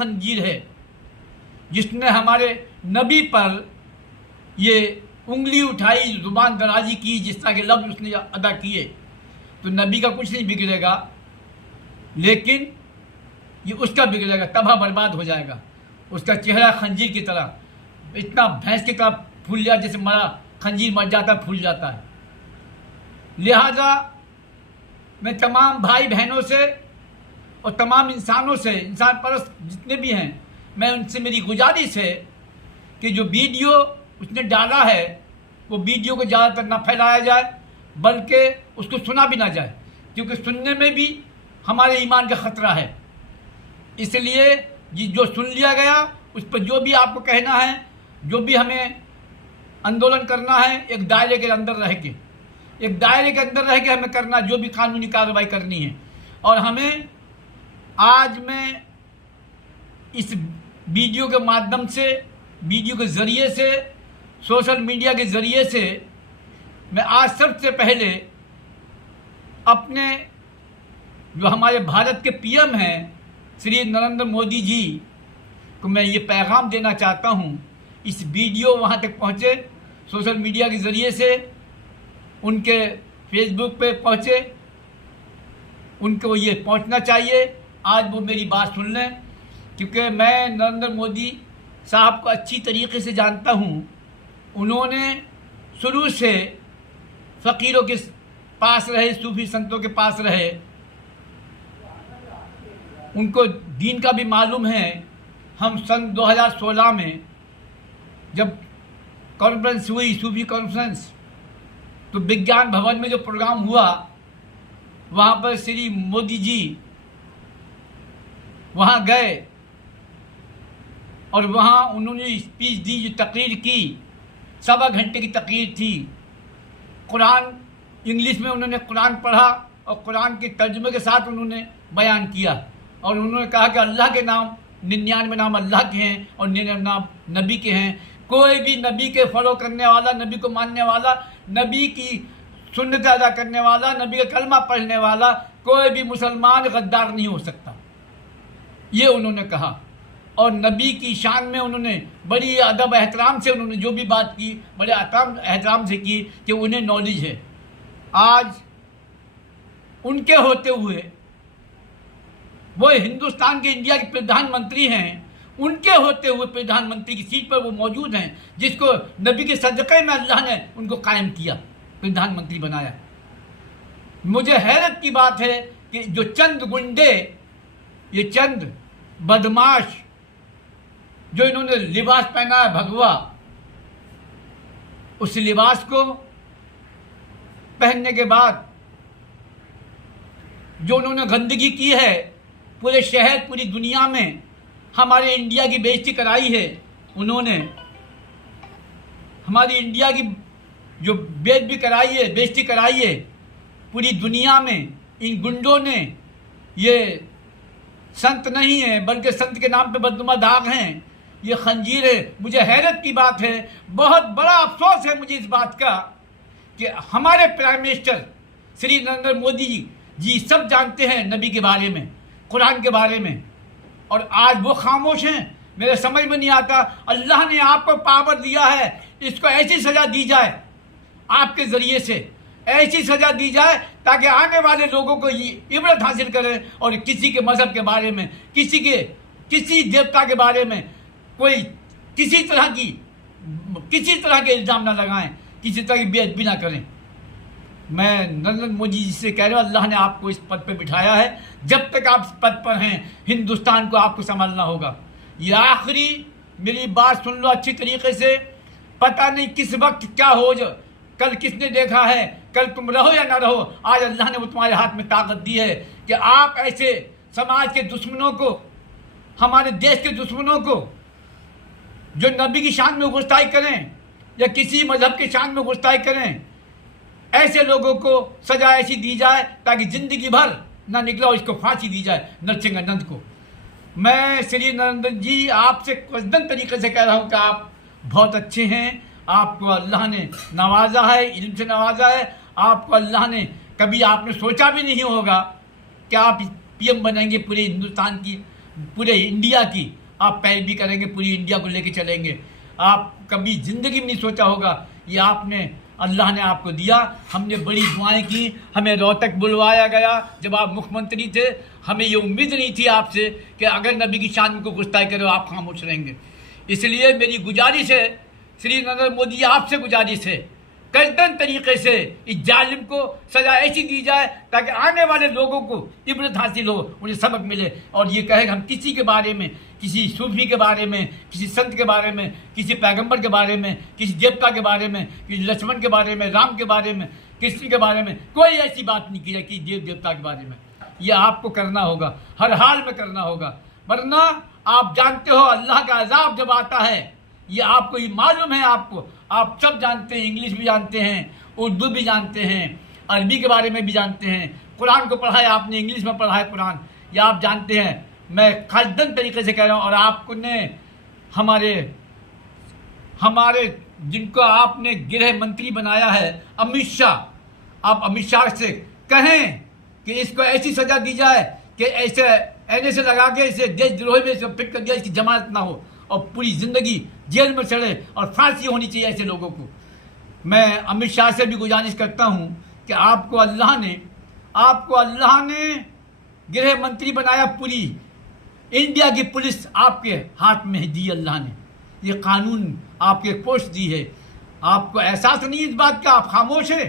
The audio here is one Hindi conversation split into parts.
खंजीर है, जिसने हमारे नबी पर ये उंगली उठाई, जुबान दराजी की, जिस तरह के लफ्ज़ उसने अदा किए, तो नबी का कुछ नहीं बिगड़ेगा, लेकिन ये उसका बिगड़ेगा, तबाह बर्बाद हो जाएगा। उसका चेहरा खंजीर की तरह, इतना भैंस की तरह फूल जाए, जैसे मरा खंजीर मर जाता है, फूल जाता है। लिहाजा मैं तमाम भाई बहनों से और तमाम इंसानों से, इंसान परस्त जितने भी हैं, मैं उनसे मेरी गुजारिश है कि जो वीडियो उसने डाला है वो वीडियो को ज़्यादातर ना फैलाया जाए, बल्कि उसको सुना भी ना जाए, क्योंकि सुनने में भी हमारे ईमान का ख़तरा है। इसलिए जो सुन लिया गया उस पर जो भी आपको कहना है, जो भी हमें आंदोलन करना है, एक दायरे के अंदर रह के हमें करना, जो भी कानूनी कार्रवाई करनी है। और हमें आज मैं इस वीडियो के माध्यम से, वीडियो के ज़रिए से, सोशल मीडिया के ज़रिए से मैं आज सबसे पहले अपने जो हमारे भारत के पीएम हैं श्री नरेंद्र मोदी जी को मैं ये पैगाम देना चाहता हूँ। इस वीडियो वहाँ तक पहुँचे, सोशल मीडिया के ज़रिए से उनके फेसबुक पे पहुँचे, उनको ये पहुँचना चाहिए। आज वो मेरी बात सुन लें, क्योंकि मैं नरेंद्र मोदी साहब को अच्छी तरीके से जानता हूँ। उन्होंने शुरू से फ़कीरों के पास रहे, सूफी संतों के पास रहे, उनको दीन का भी मालूम है। हम सन 2016 में जब कॉन्फ्रेंस हुई, सूफी कॉन्फ्रेंस, तो विज्ञान भवन में जो प्रोग्राम हुआ, वहाँ पर श्री मोदी जी वहाँ गए और वहाँ उन्होंने स्पीच दी, जो तकरीर की, 1.25 घंटे की तकरीर थी। कुरान इंग्लिश में उन्होंने कुरान पढ़ा और कुरान के तर्जुमे के साथ उन्होंने बयान किया, और उन्होंने कहा कि अल्लाह के नाम 99 नाम अल्लाह के हैं और 99 नाम नबी के हैं। कोई भी नबी के फॉलो करने वाला, नबी को मानने वाला, नबी की सुन्नत अदा करने वाला, नबी का कलमा पढ़ने वाला कोई भी मुसलमान गद्दार नहीं हो सकता, ये उन्होंने कहा। और नबी की शान में उन्होंने बड़ी अदब एहतराम से उन्होंने जो भी बात की, बड़े एहतराम से की कि उन्हें नॉलेज है। आज उनके होते हुए वो हिंदुस्तान के, इंडिया के प्रधानमंत्री हैं, उनके होते हुए प्रधानमंत्री की सीट पर वो मौजूद हैं, जिसको नबी के सदक़े में अल्लाह ने उनको कायम किया, प्रधानमंत्री बनाया। मुझे हैरत की बात है कि जो चंद गुंडे, ये चंद बदमाश, जो इन्होंने लिबास पहना है भगवा, उस लिबास को पहनने के बाद जो उन्होंने गंदगी की है पूरे शहर, पूरी दुनिया में, हमारे इंडिया की बेइज्जती कराई है। उन्होंने हमारी इंडिया की जो बेइज्जती कराई है पूरी दुनिया में, इन गुंडों ने, ये संत नहीं है बल्कि संत के नाम पे बदनुमा दाग हैं, ये खंजीर है। मुझे हैरत की बात है, बहुत बड़ा अफसोस है मुझे इस बात का कि हमारे प्राइम मिनिस्टर श्री नरेंद्र मोदी जी सब जानते हैं नबी के बारे में, कुरान के बारे में, और आज वो खामोश हैं। मेरे समझ में नहीं आता, अल्लाह ने आपको पावर दिया है, इसको ऐसी सज़ा दी जाए, आपके ज़रिए से ऐसी सज़ा दी जाए ताकि आने वाले लोगों को ये इबरत हासिल करें, और किसी के मज़हब के बारे में, किसी देवता के बारे में कोई किसी तरह के इल्ज़ाम ना लगाएं, किसी तरह की बेइज्जती ना करें। मैं नरेंद्र मोदी जी से कह रहा हूँ, अल्लाह ने आपको इस पद पर बिठाया है, जब तक आप इस पद पर हैं हिंदुस्तान को आपको संभालना होगा। ये आखिरी मेरी बात सुन लो अच्छी तरीके से। पता नहीं किस वक्त क्या हो, कल किसने देखा है, कल तुम रहो या ना रहो, आज अल्लाह ने वो तुम्हारे हाथ में ताकत दी है कि आप ऐसे समाज के दुश्मनों को, हमारे देश के दुश्मनों को, जो नबी की शान में गुस्ताई करें या किसी मजहब की शान में गुस्ताई करें, ऐसे लोगों को सजा ऐसी दी जाए ताकि जिंदगी भर ना निकला और इसको फांसी दी जाए नरसिंहानंद को। मैं श्री नरेंद्र जी आपसे कसदन तरीके से कह रहा हूँ कि आप बहुत अच्छे हैं, आपको अल्लाह ने नवाजा है, इल्म से नवाजा है। आपको अल्लाह ने, कभी आपने सोचा भी नहीं होगा कि आप पीएम बनेंगे पूरे हिंदुस्तान की, पूरे इंडिया की आप पैरवी करेंगे, पूरी इंडिया को लेके चलेंगे। आप कभी ज़िंदगी में नहीं सोचा होगा ये आपने, अल्लाह ने आपको दिया। हमने बड़ी दुआएं की, हमें रोहतक बुलवाया गया जब आप मुख्यमंत्री थे। हमें ये उम्मीद नहीं थी आपसे कि अगर नबी की शान को गुस्ताखी करो आप खामोश रहेंगे। इसलिए मेरी गुजारिश है, श्री नरेंद्र मोदी आपसे गुजारिश है, कसदन तरीके से इस जालिम को सज़ा ऐसी दी जाए ताकि आने वाले लोगों को इबरत हासिल हो, उन्हें सबक मिले। और ये कहे हम किसी के बारे में, किसी सूफी के बारे में, किसी संत के बारे में, किसी पैगंबर के बारे में, किसी देवता के बारे में, किसी लक्ष्मण के बारे में, राम के बारे में, कृष्ण के बारे में कोई ऐसी बात नहीं की जाए कि देव देवता के बारे में। यह आपको करना होगा, हर हाल में करना होगा, वरना आप जानते हो अल्लाह का अजाब जब आता है, ये आपको ये मालूम है, आपको आप सब जानते हैं, इंग्लिश भी जानते हैं, उर्दू भी जानते हैं, अरबी के बारे में भी जानते हैं, कुरान को पढ़ा है आपने, इंग्लिश में पढ़ा है कुरान, ये आप जानते हैं। मैं खासदन तरीके से कह रहा हूँ। और आपने हमारे जिनको आपने गृह मंत्री बनाया है अमित शाह, आप अमित शाह से कहें कि इसको ऐसी सज़ा दी जाए कि ऐसे एनए से लगा के इसे देशद्रोही में फिट कर दिया, इसकी जमानत ना हो और पूरी ज़िंदगी जेल में चढ़े और फांसी होनी चाहिए ऐसे लोगों को। मैं अमित शाह से भी गुजारिश करता हूं कि आपको अल्लाह ने गृह मंत्री बनाया, पूरी इंडिया की पुलिस आपके हाथ में दी अल्लाह ने, ये कानून आपके पोस्ट दी है। आपको एहसास नहीं इस बात का, आप खामोश है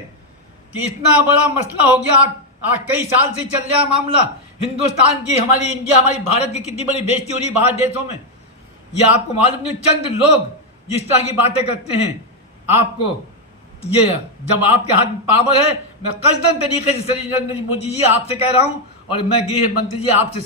कि इतना बड़ा मसला हो गया। आज कई साल से चल रहा है मामला, हिंदुस्तान की, हमारी इंडिया, हमारी भारत की कितनी बड़ी बेइज्जती हो रही है बाहर देशों में। यह आपको मालूम नहीं, चंद लोग जिस तरह की बातें करते हैं आपको, ये जब आपके हाथ में पावर है। मैं कसदन तरीके से श्री नरेंद्र मोदी जी आपसे कह रहा हूँ और मैं गृह मंत्री जी आपसे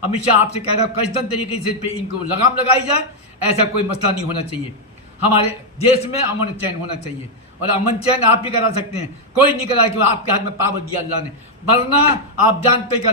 अमित शाह आपसे कह रहा हूँ, कसदन तरीके से पे इनको लगाम लगाई जाए। ऐसा कोई मसला नहीं होना चाहिए। हमारे देश में अमन चैन होना चाहिए और अमन चैन आप ही करा सकते हैं, कोई नहीं करा कि आपके हाथ में पावर दिया अल्लाह ने, वरना आप जानते हैं कि